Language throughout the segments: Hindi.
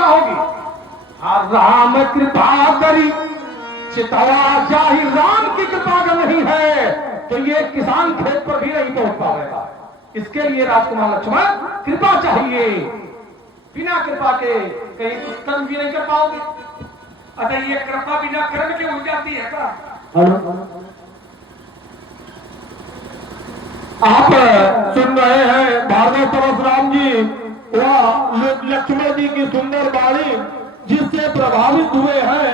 कृपा होगी। हाँ, राम कृपा करी चितवा जाहि, राम की कृपा अगर नहीं है तो ये किसान खेत पर भी नहीं पहुंच पाएगा। इसके लिए राजकुमार लक्ष्मण कृपा चाहिए। बिना कृपा के कहीं कुछ कर्म भी नहीं कर पाओगे। अतः ये कृपा बिना कर्म के हो जाती है क्या? आप सुन रहे हैं भार्गव परशुराम जी वह लक्ष्मण जी की सुंदर वाणी जिससे प्रभावित हुए हैं।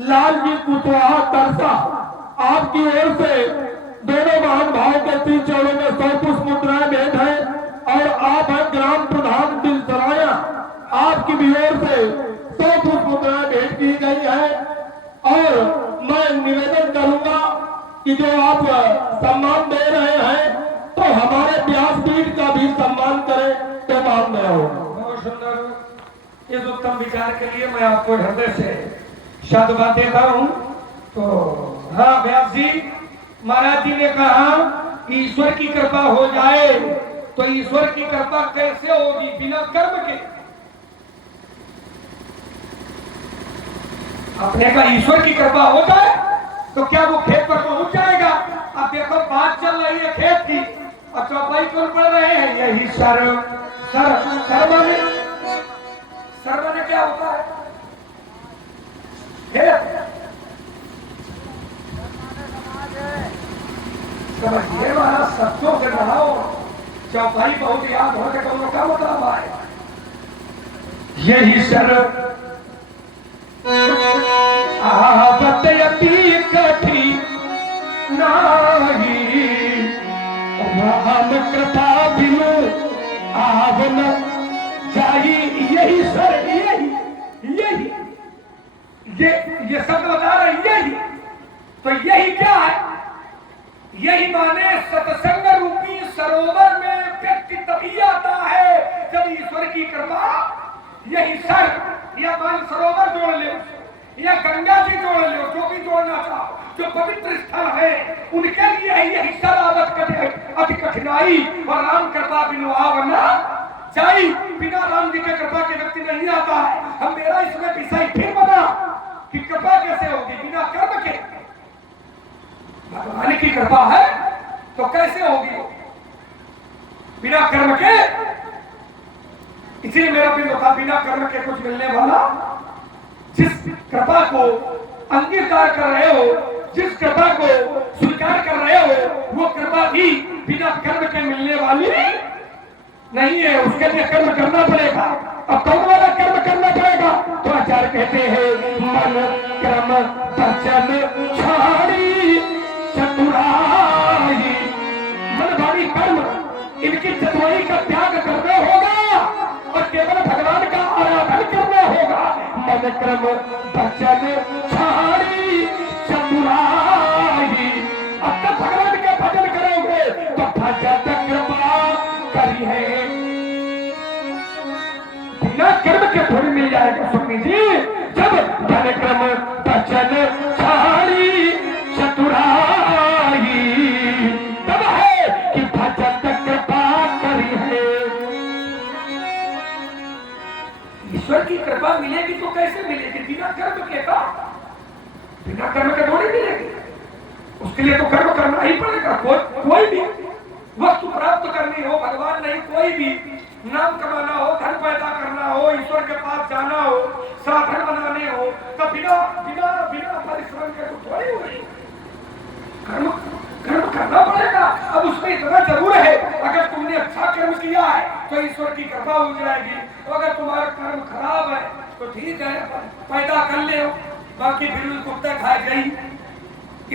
लाल जी कुशवाहा तरसा आपकी ओर से दोनों महान भाव के तीन चरणों में 100 पुष्प मुद्राएं भेंट है और आप हैं ग्राम प्रधान दिलसराया, आपकी भी ओर से 100 पुष्प मुद्राएं भेंट की गई है। और मैं निवेदन करूंगा कि जो आप सम्मान दे रहे हैं तो हमारे व्यासपीठ का भी सम्मान करें तो मान्य हो। बहुत सुंदर। इस उत्तम विचार के लिए मैं आपको हृदय से साधुवाद देता हूं। तो हाँ व्यास जी, महाराज जी ने कहा कि ईश्वर की कृपा हो जाए तो ईश्वर की कृपा कैसे होगी? बिना कर्म के। अपने का ईश्वर की कृपा हो जाए तो क्या वो खेत पर पहुंच जाएगा? अब देखो बात चल रही है खेत की और चौपाई कौन पढ़ रहे हैं? यही सर्व माने क्या होता है? समझिए महाराज, सत्यों से बढ़ाओ। चौपाई बहुत याद हो के तुम लोग क्या मतलब आए? यही सर्व बतयती कठी नाही, राम कृपा बिनु आवन जाई। यही सर, यही ये सब बता रहे। यही तो यही क्या है? यही माने सत्संग रूपी सरोवर में व्यक्ति तभी आता है जब ईश्वर की कृपा। यही सर या मान सरोवर जोड़ ले या गंगा जी जोड़ लो, जो भी जोड़ना चाहो, जो पवित्र स्थल है उनके लिए यही सब अति कठिनाई और राम कृपा बिनु आवना जाई। बिना राम जी के कृपा के व्यक्ति नहीं आता है। हम मेरा इसमें विषय फिर बना कि कृपा कैसे होगी बिना कर्म के? भगवान की कृपा है तो कैसे होगी बिना कर्म के? इसीलिए मेरा बिंदु था, बिना कर्म के कुछ मिलने वाला। जिस कृपा को अंगीकार कर रहे हो, जिस कृपा को स्वीकार कर रहे हो, वो कृपा भी बिना कर्म के मिलने वाली नहीं है। उसके लिए कर्म करना पड़ेगा। अब कौन वाला कर्म करना पड़ेगा? तो आचार्य कहते हैं मन कर्म वचन छाड़ी चतुराई। मन वाणी कर्म इनकी चतुराई का त्याग करना होगा और केवल भगवान का आराधन करना होगा। मन कर्म वचन छाड़ी चतुराई। अब तक भगवान का भजन करोगे तो भजन कृपा करी है। बिना कर्म के थोड़ी मिल जाएगा स्वामी जी। जब धन कर्म वचन छाड़ी चतुराई तब है कि भजन कृपा करी है। ईश्वर की कृपा मिलेगी तो कैसे मिलेगी? बिना कर्म के का, बिना कर्म के थोड़ी मिलेगी। उसके लिए तो कर्म करना ही पड़ेगा। कोई भी वस्तु प्राप्त करनी हो, भगवान नहीं, कोई भी नाम कमाना हो, धन पैदा करना हो, ईश्वर के पास जाना हो, साधन बनाने हो, तो बिना बिना बिना परिश्रम के तो थोड़ी होगी। कर्म करना पड़ेगा। अब उसमें इतना जरूर है, अगर तुमने अच्छा कर्म किया है तो ईश्वर की कृपा हो जाएगी। तो अगर तुम्हारा कर्म खराब है तो ठीक है, पैदा कर ले, बाकी बिल्कुल कुत्ते खाए गई।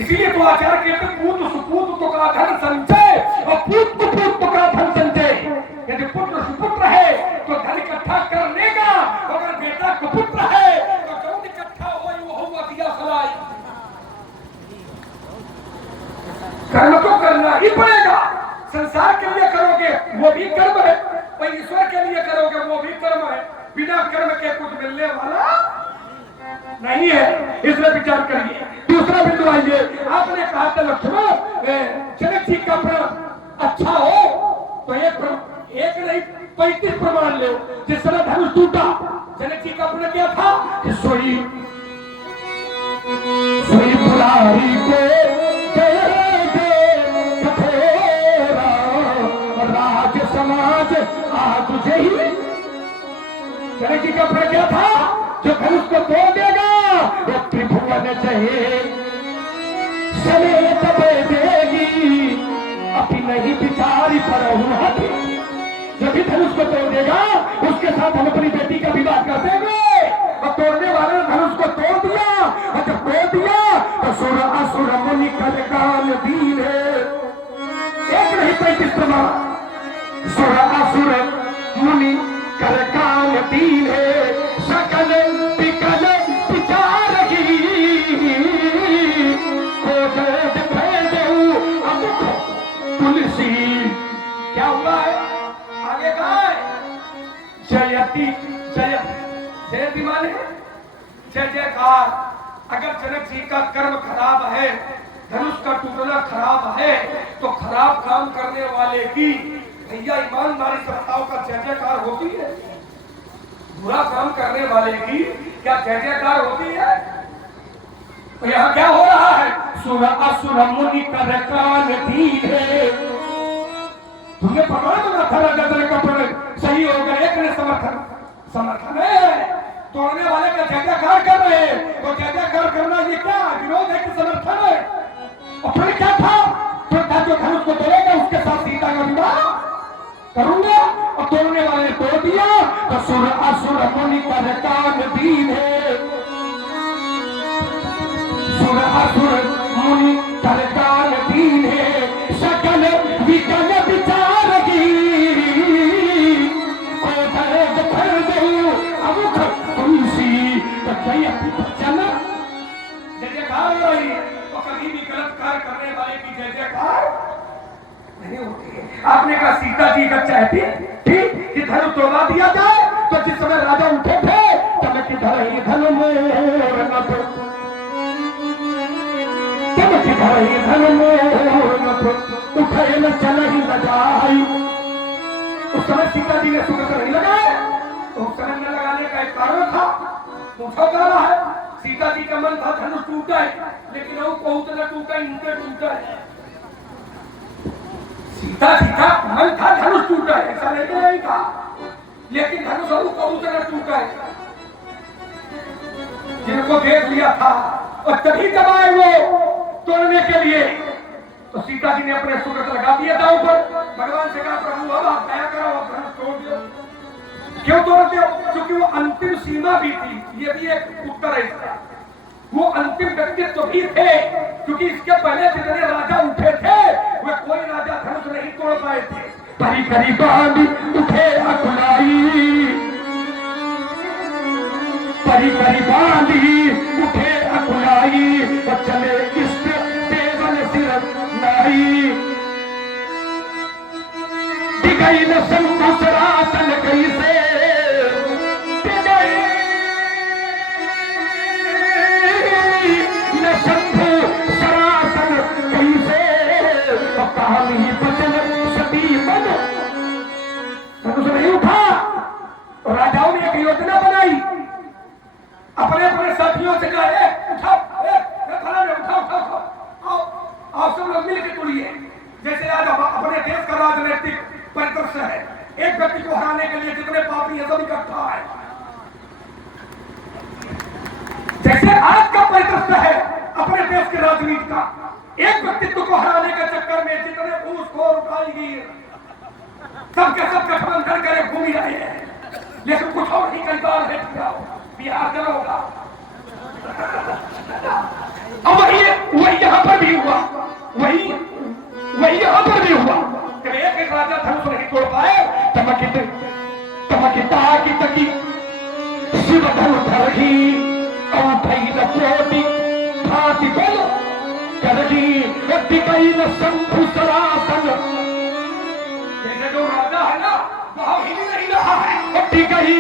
इसीलिए तो आचार्य कहते पूत सुपूत तो का धन संचय और पूत कुपूत का धन संचय। यदि पुत्र सुपुत्र है तो धन इकट्ठा कर लेगा, अगर बेटा कुपुत्र है तो जौन इकट्ठा हो वो दिया सलाई। कर्म तो करना ही पड़ेगा। संसार के लिए करोगे वो भी कर्म है, और ईश्वर के लिए करोगे वो भी कर्म है। बिना कर्म के कुछ मिलने वाला नहीं है। इसमें विचार करिए। दूसरा बिंदु आइए। आपने कहा था लक्ष्मण जनक जी का प्रण अच्छा हो तो एक नहीं 35 प्रमाण ले। जिस समय धनुष टूटा, जनक जी का तुझे ही। जनक जी का प्रज्ञा था जो धनुष को तोड़ देगा वो त्रिभुवन चाहिए समेत देगी अपनी नहीं बिचारी पर जो भी धनुष को तोड़ देगा उसके साथ हम अपनी बेटी का विवाह कर देंगे। और तोड़ने वाले ने धनुष को तोड़ दिया और जब तोड़ दिया तो सुर असुर मुनि कलकाल दीन है एक नहीं 35 प्रमाण। सुर असुर मुनि कलकाल दीन है सकल विकल विचार की तुलसी। क्या हुआ है आगे कहा है जयती जय जयती माने जय जयकार। अगर जनक जी का कर्म खराब है धनुष का टूटना खराब है तो खराब काम करने वाले की भैया ईमानदारी से बताओ का जय जयकार होती है? बुरा काम करने वाले की क्या जय जयकार होती है? तो यहाँ क्या हो रहा है? सुर असुर मुनि कर कान दीने। तुमने प्रमाण बना था गजल कपड़े सही हो गए एक ने समर्थन है तोड़ने वाले का जय जयकार कर रहे हैं। तो जय जयकार करना ये क्या विरोध है कि समर्थन है? और फिर क्या था? तो था जो धनुष को तोड़ेगा उसके साथ सीता का विवाह करूंगा और तोड़ने वाले ने तोड़ दिया तो सुर असुर मुनि कर कान दीने। सुर असुर मुनि कर कान दीने सकल विकल विचार की को दर्द भर दो अमुख तुलसी। तो जयती बच्चन जय जयकार हो रही तो कभी भी गलत कार्य करने वाले की जय जयकार नहीं होती है। आपने कहा सीता जी का चाहती ठीक कि धनुष तोड़ा दिया जाए तो जिस समय राजा उठे थे तब किधर ही धन मोर उठे न चल ही लगाई। उस समय सीता जी ने सुगंध नहीं लगाया तो उस समय न लगाने का एक कारण था पूछा जा रहा है। सीता जी का मन था धनुष टूटा है लेकिन वो बहुत न टूटा इनके टूटा है। सीता जी का मन था धनुष टूटा है ऐसा नहीं था लेकिन धनुष बहुत न टूटा है। जिनको देख लिया था और तभी जब आए वो तोड़ने के लिए तो सीता जी ने अपने सुगंध लगा दिया था ऊपर। भगवान से कहा प्रभु अब आप दया करो अब धनुष तोड़ दो। क्यों तोड़ते हो? क्योंकि वो अंतिम सीमा भी थी। ये भी एक उत्तर है इसका। वो अंतिम व्यक्तित्व भी थे क्योंकि इसके पहले जितने राजा उठे थे वे कोई राजा धनुष नहीं तोड़ पाए थे। परी करी बांधी उठे अकुलाई परी करी बांधी उठे अकुलाई और चले इष्ट देवल सिर नाई दिगई न शंभु सरासन कैसे शंभु सरासन कैसे कहानी बचन सभी मन। धनुष नहीं उठा और राजाओं ने एक योजना बनाई अपने अपने साथियों से कहा उठाओ उठाओ आओ सब लोग मिलकर तोड़िए। जैसे आज अपने देश का राजनीतिक परिदृश्य है एक व्यक्ति को हराने के लिए जितने पापी है सब इकट्ठा है। जैसे आज का परिदृश्य है अपने देश के राजनीति का एक व्यक्तित्व को हराने के चक्कर में जितने घूसखोर उठाएगी सबके सब गठबंधन करे घूम रहे हैं लेकिन कुछ और ही कई बार है बिहार जल होगा। अब वही यहाँ पर भी हुआ वही यहाँ पर भी हुआ। एक एक राजा धनुष नहीं तोड़ पाए तमकिता की तकी शिव धनु धरही भाति बल करगी दिगई न शंभु सरासन। जैसे जो राजा है ना वह हिल नहीं रहा है दिगई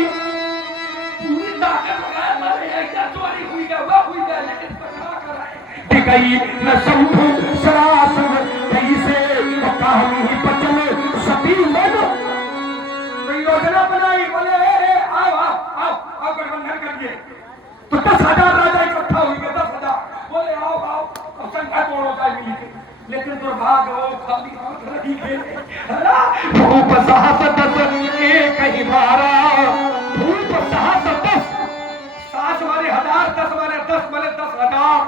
पूरी ताकत लगाए मारे ऐसा चोरी हुई गया लेकिन क्या कराए दिगई न शंभु सरासन कैसे कहानी बचन सभी मन। तो योजना बनाई बोले आओ गठबंधन करिए तो 10,000 राजा इकट्ठा हुए 10,000 बोले आओ अब संख्या तोड़ो जाए मिली लेकिन दुर्भाग्य वो खाली हाथ रही गए। धूप साहस 10 एक ही मारा, धूप साहस 10, सास मारे 1000, 10 मारे 10 मारे 10,000,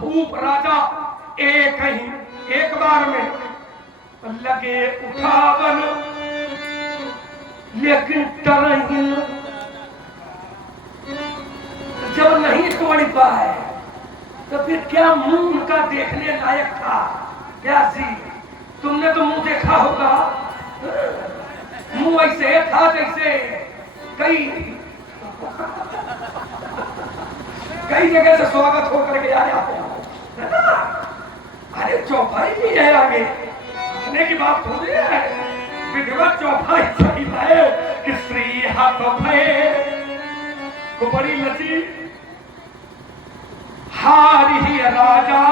धूप राजा एक ही एक बार में लगे उठावन, लेकिन तरहिल जब नहीं तोड़ पाए तो फिर क्या मुंह उनका देखने लायक था? क्या सी, तुमने तो मुंह देखा होगा, मुंह ऐसे था जैसे कई जगह से स्वागत होकर के आया हो। अरे चौपाई नहीं है आगे, हंसने की बात थोड़ी है। विधिवत चौपाई सही है कि श्री हाथ को बड़ी लची हारी ही राजा,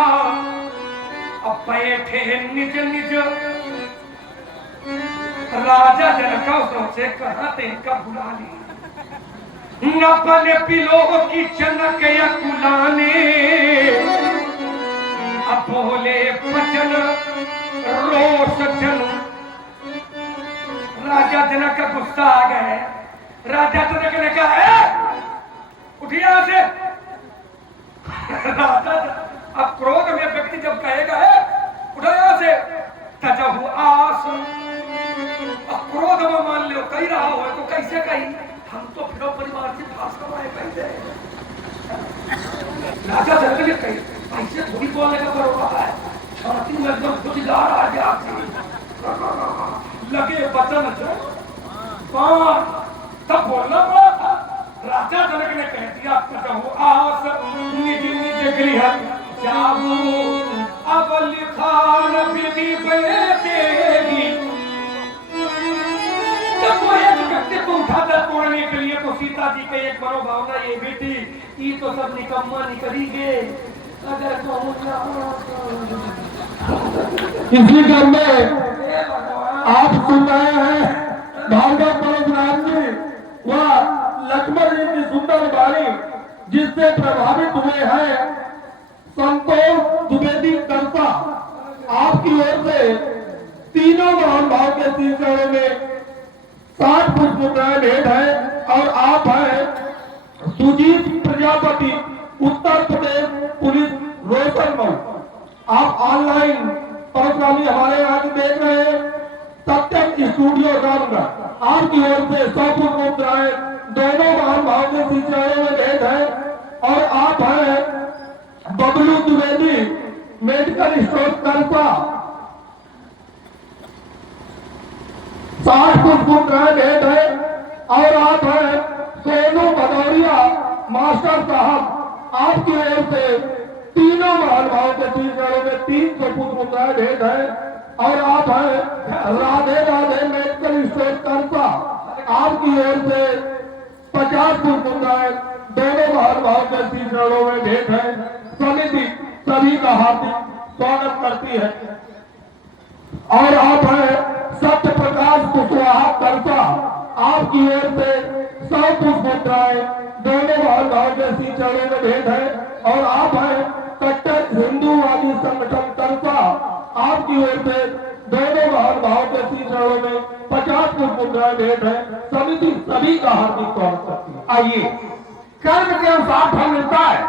अब बैठे निज निज राजा जनका सोचे कहा तेनका बुला ली, अपने पिलो की चनक या कुलाने, अब बोले बचन रोष जन। राजा जनक का गुस्सा आ गए। राजा जनक ने कहा उठिए यहां से। राजा अब क्रोध में व्यक्ति जब कहेगा उठो यहां से, तजहु आस, अब क्रोध में मान लो कही रहा हो तो कैसे कही, हम तो फिर परिवार से पास करवाए पहले। राजा जनक ने कही ऐसे थोड़ी बोलने का बरोबर है, छाती में एकदम गुदगार आ गया, लगे बचन तब बोलना पड़ा था। राजा जनक ने कह दिया तजहु आस निज निज गृह जाबू, अब लिखान विधि बेटेगी। जब वो एक व्यक्ति को उठाता तोड़ने के लिए तो सीता जी के एक मनोभावना ये बेटी ये तो सब निकम्मा निकली गए, अगर इसी क्रम में आप सुन रहे हैं भागवत परशुराम जी वह लक्ष्मण जी की सुंदर वाणी जिससे प्रभावित हुए हैं संतोष द्विवेदी कर्ता। आपकी ओर से तीनों महान भाव के तीसरे में 60 पुष्प मुद्राएं भेंट है और आप हैं सुजीत प्रजापति, उत्तर प्रदेश पुलिस रोशन मऊ। आप ऑनलाइन परशुरामी हमारे यहाँ की देख रहे हैं सत्यम स्टूडियो रामगढ़। आपकी ओर से 100 पुष्प मुद्राएं दोनों महान भाव के तीसरे में भेंट है और आप हैं बबलू द्विवेदी, मेडिकल स्टोर कर्ता। 60 पुष्प मुद्राएं भेंट है और आप हैं सोनू भदौरिया मास्टर साहब। आपकी ओर से तीनों महान भाव के तीसरे में 300 पुष्प मुद्राएं भेंट है और आप हैं राधे राधे मेडिकल स्टोर कर्ता। आपकी ओर से 50 पुष्प मुद्राएं दोनों महान भाव के तीसरे में भेंट है। समिति सभी का हार्दिक स्वागत करती है और आप हैं सत्य प्रकाश कुशवाहा कर्ता। आपकी ओर से 100 पुष्प मुद्राएं दोनों महान भाव के तीसरे में भेंट है और आप हैं कट्टर हिंदूवादी संगठन कर्ता। आपकी ओर से दोनों महान भाव के तीसरे में 50 पुष्प मुद्राएं भेंट है। समिति सभी का हार्दिक स्वागत करती है। आइए कर्म के अनुसार फल मिलता है।